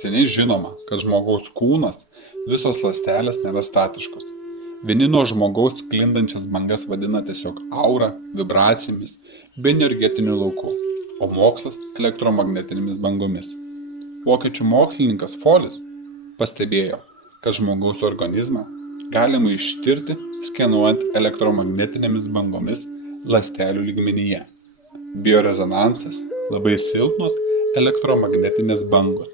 Seniai žinoma, kad žmogaus kūnas, visos ląstelės nėra statiškos. Vieni nuo žmogaus sklindančias bangas vadina tiesiog aura, vibracijomis bei energetiniu lauku, o mokslas elektromagnetinėmis bangomis. Vokiečių mokslininkas Folis pastebėjo, kad žmogaus organizmą galima ištirti skenuojant elektromagnetinėmis bangomis ląstelių lygmenyje. Biorezonansas – labai silpnos elektromagnetinės bangos,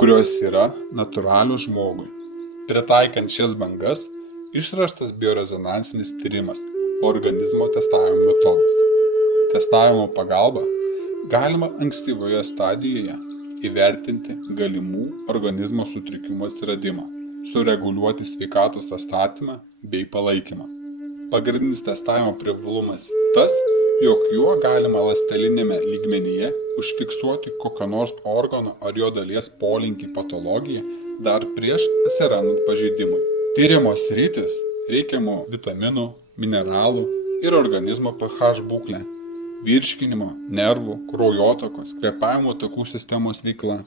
kurios yra natūralios žmogui. Pritaikant šias bangas, išrastas biorezonansinis tyrimas – organizmo testavimo metodas. Testavimo pagalba galima ankstyvoje stadijoje įvertinti galimų organizmo sutrikimų atsiradimą, sureguliuoti sveikatos atstatymą bei palaikymą. Pagrindinis testavimo privalumas tas, jog juo galima ląsteliniame lygmenyje užfiksuoti kokio nors organo ar jo dalies polinkį patologiją dar prieš atsirandant pažeidimui. Tyrimo sritis – reikiamų vitaminų, mineralų ir organizmo pH būklė, virškinimo, nervų, kraujotakos, kvėpavimo takų sistemos veikla,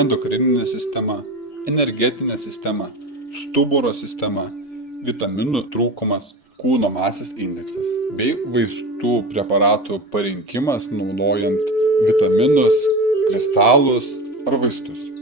endokrininė sistema, energetinė sistema, stuburo sistema, vitaminų trūkumas, kūno masės indeksas bei vaistų preparatų parinkimas naudojant vitaminus, kristalus ar vaistus.